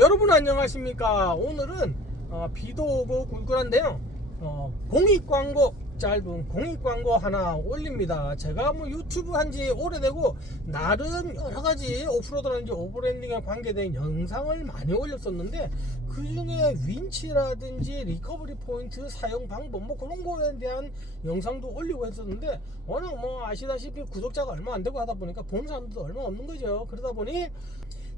여러분 안녕하십니까. 오늘은 비도 오고 꿀꿀한데요. 공익광고, 짧은 공익광고 하나 올립니다. 제가 뭐 유튜브 한지 오래되고 나름 여러가지 오프로드라든지 오버랜딩에 관계된 영상을 많이 올렸었는데, 그 중에 윈치라든지 리커버리 포인트 사용 방법 뭐 그런 거에 대한 영상도 올리고 했었는데, 워낙 뭐 아시다시피 구독자가 얼마 안 되고 하다 보니까 보는 사람들도 얼마 없는 거죠. 그러다 보니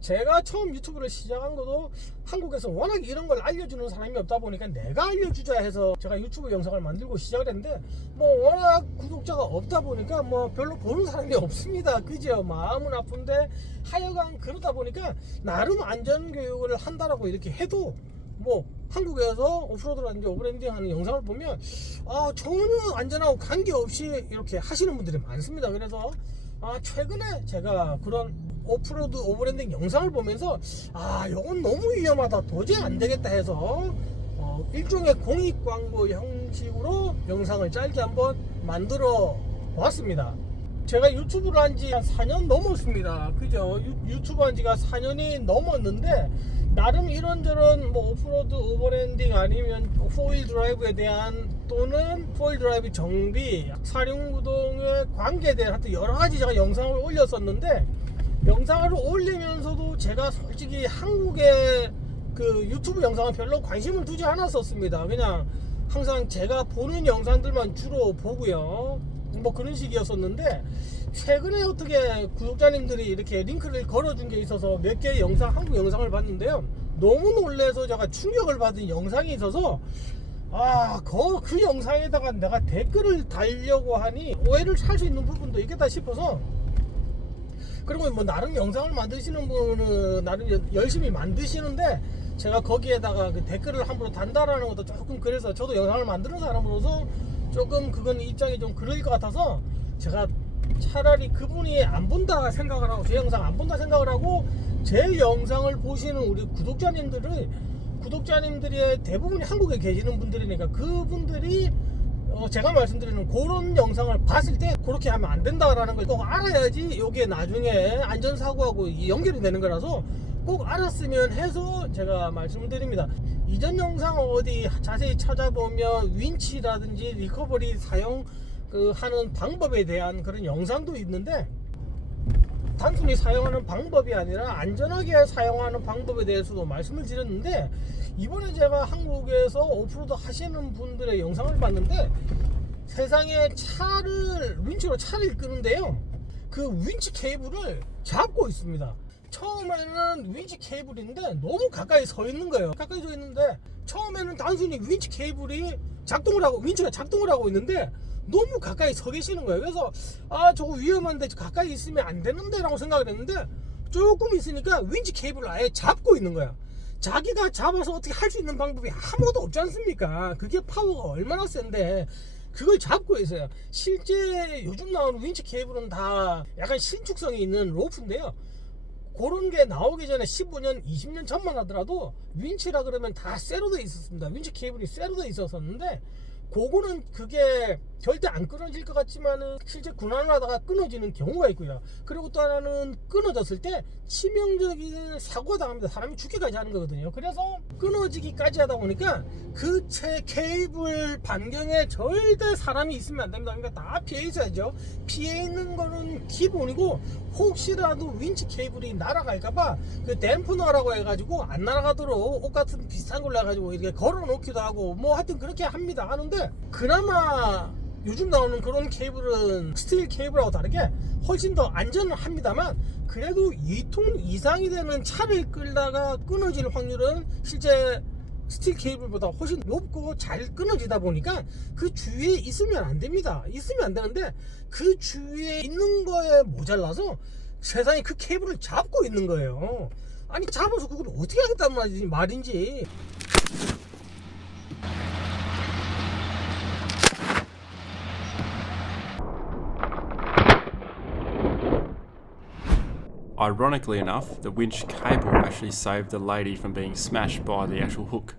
제가 처음 유튜브를 시작한 것도 한국에서 워낙 이런 걸 알려주는 사람이 없다 보니까 내가 알려주자 해서 제가 유튜브 영상을 만들고 시작을 했는데, 뭐 워낙 구독자가 없다 보니까 뭐 별로 보는 사람이 없습니다. 그죠? 마음은 아픈데 하여간 그러다 보니까 나름 안전교육을 한다라고 이렇게 해도 뭐 한국에서 오프로드라든지 오버랜딩 하는 영상을 보면 전혀 안전하고 관계없이 이렇게 하시는 분들이 많습니다. 그래서 최근에 제가 그런 오프로드 오버랜딩 영상을 보면서 이건 너무 위험하다, 도저히 안 되겠다 해서 일종의 공익 광고 형식으로 영상을 짧게 한번 만들어 보았습니다. 제가 유튜브를 한 지 한 4년 넘었습니다. 그죠? 유튜브 한 지가 4년이 넘었는데, 나름 이런저런 뭐 오프로드 오버랜딩 아니면 4휠 드라이브에 대한 또는 4휠 드라이브 정비, 사륜구동에 관계된 하여튼 여러가지 제가 영상을 올렸었는데, 영상을 올리면서도 제가 솔직히 한국의 그 유튜브 영상은 별로 관심을 두지 않았었습니다. 그냥 항상 제가 보는 영상들만 주로 보고요, 뭐 그런 식이었었는데, 최근에 어떻게 구독자님들이 이렇게 링크를 걸어준 게 있어서 몇 개의 영상, 한국 영상을 봤는데요, 너무 놀래서 제가 충격을 받은 영상이 있어서 그 영상에다가 내가 댓글을 달려고 하니 오해를 살 수 있는 부분도 있겠다 싶어서, 그리고 뭐 나름 영상을 만드시는 분은 나름 열심히 만드시는데, 제가 거기에다가 그 댓글을 함부로 단다라는 것도 조금 그래서, 저도 영상을 만드는 사람으로서 조금 그건 입장이 좀 그럴 것 같아서, 제가 차라리 그분이 안 본다 생각을 하고, 제 영상 안 본다 생각을 하고, 제 영상을 보시는 우리 구독자님들이 대부분이 한국에 계시는 분들이니까, 그분들이 제가 말씀드리는 그런 영상을 봤을 때 그렇게 하면 안 된다라는 걸 꼭 알아야지 이게 나중에 안전사고하고 연결이 되는 거라서 꼭 알았으면 해서 제가 말씀을 드립니다. 이전 영상 어디 자세히 찾아보면 윈치라든지 리커버리 사용 하는 방법에 대한 그런 영상도 있는데, 단순히 사용하는 방법이 아니라 안전하게 사용하는 방법에 대해서도 말씀을 드렸는데, 이번에 제가 한국에서 오프로드 하시는 분들의 영상을 봤는데, 세상에 윈치로 차를 끄는데요, 그 윈치 케이블을 잡고 있습니다. 처음에는 윈치 케이블인데 너무 가까이 서 있는 거예요. 가까이 서 있는데 처음에는 단순히 윈치 케이블이 윈치가 작동을 하고 있는데 너무 가까이 서 계시는 거예요. 그래서 저거 위험한데 가까이 있으면 안 되는데 라고 생각을 했는데, 조금 있으니까 윈치 케이블을 아예 잡고 있는 거야. 자기가 잡아서 어떻게 할 수 있는 방법이 아무것도 없지 않습니까? 그게 파워가 얼마나 센데 그걸 잡고 있어요. 실제 요즘 나오는 윈치 케이블은 다 약간 신축성이 있는 로프인데요, 그런 게 나오기 전에 15년, 20년 전만 하더라도 윈치라 그러면 다 쇠로 돼 있었습니다. 윈치 케이블이 쇠로 돼 있었었는데, 그거는 그게 절대 안 끊어질 것 같지만은 실제 군안을 하다가 끊어지는 경우가 있고요. 그리고 또 하나는 끊어졌을 때 치명적인 사고가 당합니다. 사람이 죽기까지 하는 거거든요. 그래서 끊어지기까지 하다 보니까 그 케이블 반경에 절대 사람이 있으면 안 됩니다. 그러니까 다 피해 있어야죠. 피해 있는 거는 기본이고, 혹시라도 윈치 케이블이 날아갈까봐 그 댐프너라고 해가지고 안 날아가도록 옷 같은 비슷한 걸로 해가지고 이렇게 걸어 놓기도 하고, 뭐 하여튼 그렇게 합니다. 하는데, 그나마 요즘 나오는 그런 케이블은 스틸 케이블하고 다르게 훨씬 더 안전을 합니다만, 그래도 2톤 이상이 되는 차를 끌다가 끊어질 확률은 실제 스틸 케이블보다 훨씬 높고 잘 끊어지다 보니까 그 주위에 있으면 안 됩니다. 있으면 안 되는데, 그 주위에 있는 거에 모자라서 세상에 그 케이블을 잡고 있는 거예요. 아니, 잡아서 그걸 어떻게 하겠다는 말인지. Ironically enough, the winch cable actually saved the lady from being smashed by the actual hook.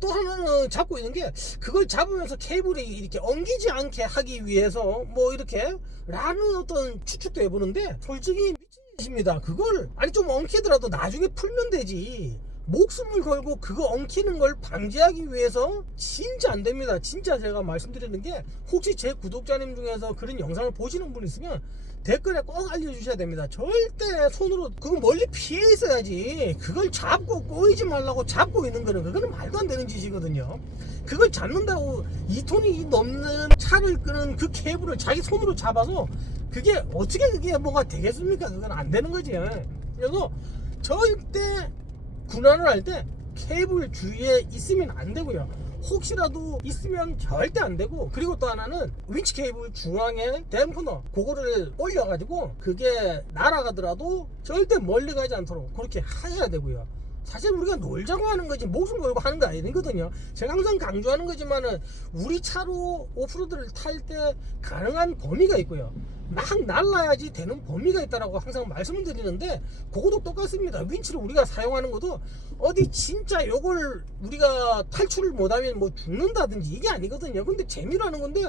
또 하나는 잡고 있는 게 그걸 잡으면서 케이블이 이렇게 엉키지 않게 하기 위해서 뭐 이렇게 라는 어떤 추측도 해보는데 솔직히 미친 짓입니다. 그걸 아니 좀 엉키더라도 나중에 풀면 되지. 목숨을 걸고 그거 엉키는 걸 방지하기 위해서 진짜 안 됩니다. 진짜 제가 말씀드리는 게 혹시 제 구독자님 중에서 그런 영상을 보시는 분 있으면 댓글에 꼭 알려주셔야 됩니다. 절대 손으로 그거 멀리 피해 있어야지. 그걸 잡고 꼬이지 말라고 잡고 있는 거는 그거는 말도 안 되는 짓이거든요. 그걸 잡는다고 2톤이 넘는 차를 끄는 그 케이블을 자기 손으로 잡아서 그게 어떻게 그게 뭐가 되겠습니까? 그건 안 되는 거지. 그래서 절대 군환을 할 때 케이블 주위에 있으면 안 되고요. 혹시라도 있으면 절대 안 되고, 그리고 또 하나는 윈치 케이블 중앙에 댐퍼너 그거를 올려가지고 그게 날아가더라도 절대 멀리 가지 않도록 그렇게 하셔야 되고요. 사실 우리가 놀자고 하는 거지 목숨 걸고 하는 거 아니거든요. 제가 항상 강조하는 거지만은 우리 차로 오프로드를 탈 때 가능한 범위가 있고요. 막 날라야지 되는 범위가 있다라고 항상 말씀을 드리는데 그것도 똑같습니다. 윈치를 우리가 사용하는 것도 어디 진짜 요걸 우리가 탈출을 못하면 뭐 죽는다든지 이게 아니거든요. 근데 재미로 하는 건데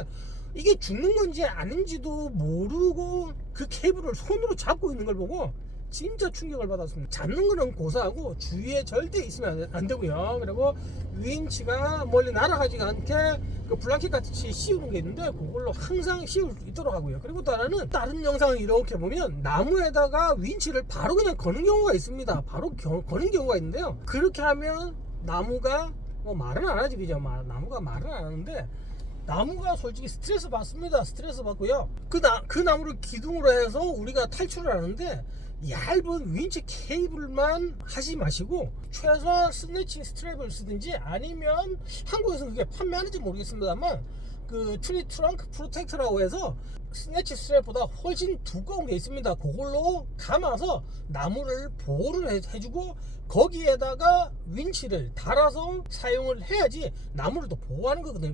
이게 죽는 건지 아닌지도 모르고 그 케이블을 손으로 잡고 있는 걸 보고 진짜 충격을 받았습니다. 잡는 거는 고사하고 주위에 절대 있으면 안 되고요. 그리고 윈치가 멀리 날아가지 않게 그 블랑켓 같이 씌우는 게 있는데 그걸로 항상 씌울 수 있도록 하고요. 그리고 또 하나는 다른 영상을 이렇게 보면 나무에다가 윈치를 바로 그냥 거는 경우가 있습니다. 바로 거는 경우가 있는데요. 그렇게 하면 나무가 뭐 말은 안 하지, 그죠? 나무가 말은 안 하는데 나무가 솔직히 스트레스 받습니다. 스트레스 받고요. 그 나무를 기둥으로 해서 우리가 탈출을 하는데 얇은 윈치 케이블만 하지 마시고 최소한 스네치 스트랩을 쓰든지 아니면 한국에서는 그게 판매하는지 모르겠습니다만 그 트리 트렁크 프로텍터라고 해서 스네치 스트랩보다 훨씬 두꺼운 게 있습니다. 그걸로 감아서 나무를 보호를 해주고 거기에다가 윈치를 달아서 사용을 해야지 나무를 또 보호하는 거거든요.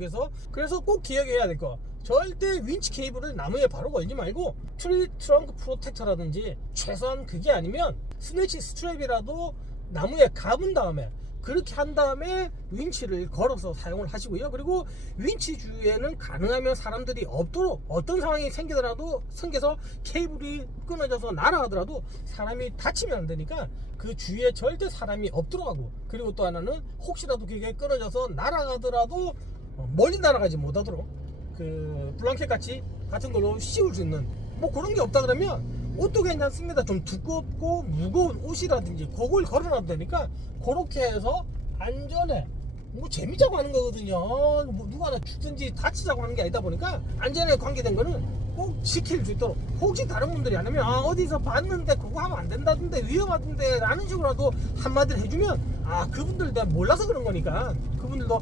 그래서 꼭 기억해야 될 거, 절대 윈치 케이블을 나무에 바로 걸지 말고 트리 트렁크 프로텍터라든지 최소한 그게 아니면 스네치 스트랩이라도 나무에 감은 다음에 그렇게 한 다음에 윈치를 걸어서 사용을 하시고요. 그리고 윈치 주위에는 가능하면 사람들이 없도록 어떤 상황이 생겨서 케이블이 끊어져서 날아가더라도 사람이 다치면 안 되니까 그 주위에 절대 사람이 없도록 하고, 그리고 또 하나는 혹시라도 그게 끊어져서 날아가더라도 멀리 날아가지 못하도록 그 블랑켓 같은 걸로 씌울 수 있는 뭐 그런 게 없다 그러면 옷도 괜찮습니다. 좀 두껍고 무거운 옷이라든지 그걸 걸어놔도 되니까 그렇게 해서 안전에 뭐 재미자고 하는 거거든요. 뭐 누가 하나 죽든지 다치자고 하는 게 아니다 보니까 안전에 관계된 거는 꼭 지킬 수 있도록, 혹시 다른 분들이 안 하면 어디서 봤는데 그거 하면 안 된다던데 위험하던데 라는 식으로라도 한마디를 해주면 그분들 내가 몰라서 그런 거니까 그분들도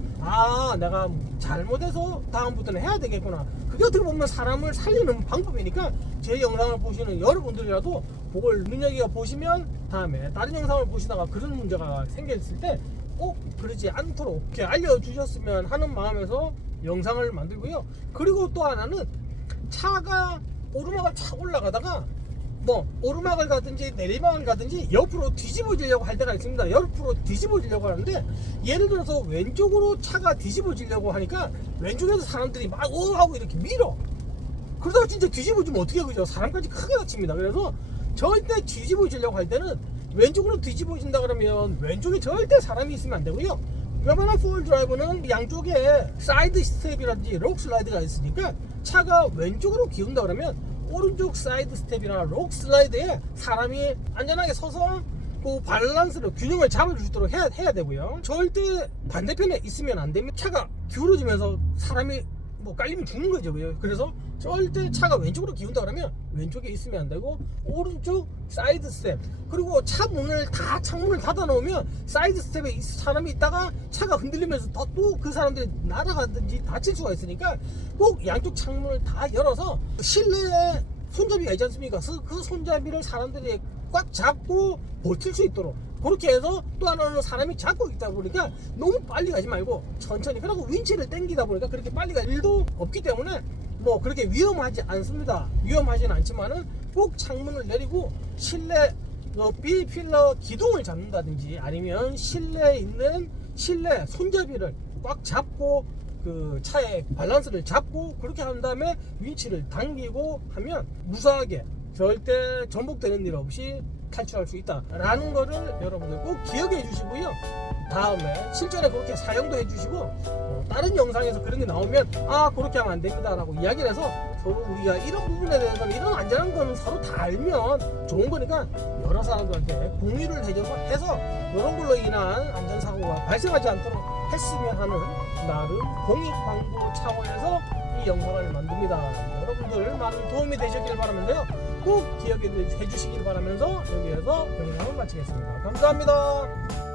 내가 잘못해서 다음부터는 해야 되겠구나. 그게 어떻게 보면 사람을 살리는 방법이니까 제 영상을 보시는 여러분들이라도 그걸 눈여겨보시면 다음에 다른 영상을 보시다가 그런 문제가 생겼을 때 꼭 그러지 않도록 이렇게 알려주셨으면 하는 마음에서 영상을 만들고요. 그리고 또 하나는 차가 오르막을 착 올라가다가 뭐 오르막을 가든지 내리막을 가든지 옆으로 뒤집어지려고 할 때가 있습니다. 옆으로 뒤집어지려고 하는데 예를 들어서 왼쪽으로 차가 뒤집어지려고 하니까 왼쪽에서 사람들이 막 하고 이렇게 밀어. 그러다가 진짜 뒤집어지면 어떻게 해요, 그죠? 사람까지 크게 다칩니다. 그래서 절대 뒤집어지려고 할 때는 왼쪽으로 뒤집어진다 그러면 왼쪽에 절대 사람이 있으면 안 되고요. 웬만한 4월 드라이브는 양쪽에 사이드 스텝이라든지 록 슬라이드가 있으니까 차가 왼쪽으로 기운다 그러면 오른쪽 사이드 스텝이나 록 슬라이드에 사람이 안전하게 서서 그 밸런스를 균형을 잡아줄 수 있도록 해야 되고요. 절대 반대편에 있으면 안 됩니다. 차가 기울어지면서 사람이 뭐 깔리면 죽는 거죠. 그래서 절대 차가 왼쪽으로 기운다 그러면 왼쪽에 있으면 안 되고 오른쪽 사이드 스텝, 그리고 창문을 닫아 놓으면 사이드 스텝에 사람이 있다가 차가 흔들리면서 또 그 사람들이 날아가든지 다칠 수가 있으니까 꼭 양쪽 창문을 다 열어서 실내에 손잡이가 있지 않습니까? 그 손잡이를 사람들이 꽉 잡고 버틸 수 있도록 그렇게 해서, 또 하나는 사람이 잡고 있다 보니까 너무 빨리 가지 말고 천천히, 그리고 윈치를 당기다 보니까 그렇게 빨리 갈 일도 없기 때문에 뭐 그렇게 위험하지 않습니다. 위험하지는 않지만은 꼭 창문을 내리고 실내 B필러 기둥을 잡는다든지 아니면 실내에 있는 실내 손잡이를 꽉 잡고 그 차의 밸런스를 잡고 그렇게 한 다음에 윈치를 당기고 하면 무사하게 절대 전복되는 일 없이 탈출할 수 있다라는 거를 여러분들 꼭 기억해 주시고요. 다음에 실전에 그렇게 사용도 해주시고 다른 영상에서 그런 게 나오면 그렇게 하면 안 됩니다 라고 이야기를 해서 서로 우리가 이런 부분에 대해서는 이런 안전한 거는 서로 다 알면 좋은 거니까 여러 사람들한테 공유를 해서 이런 걸로 인한 안전사고가 발생하지 않도록 했으면 하는 나름 공익광고 차원에서 이 영상을 만듭니다. 여러분들 많은 도움이 되셨길 바라면서요. 꼭 기억해 주시길 바라면서 여기에서 영상을 마치겠습니다. 감사합니다.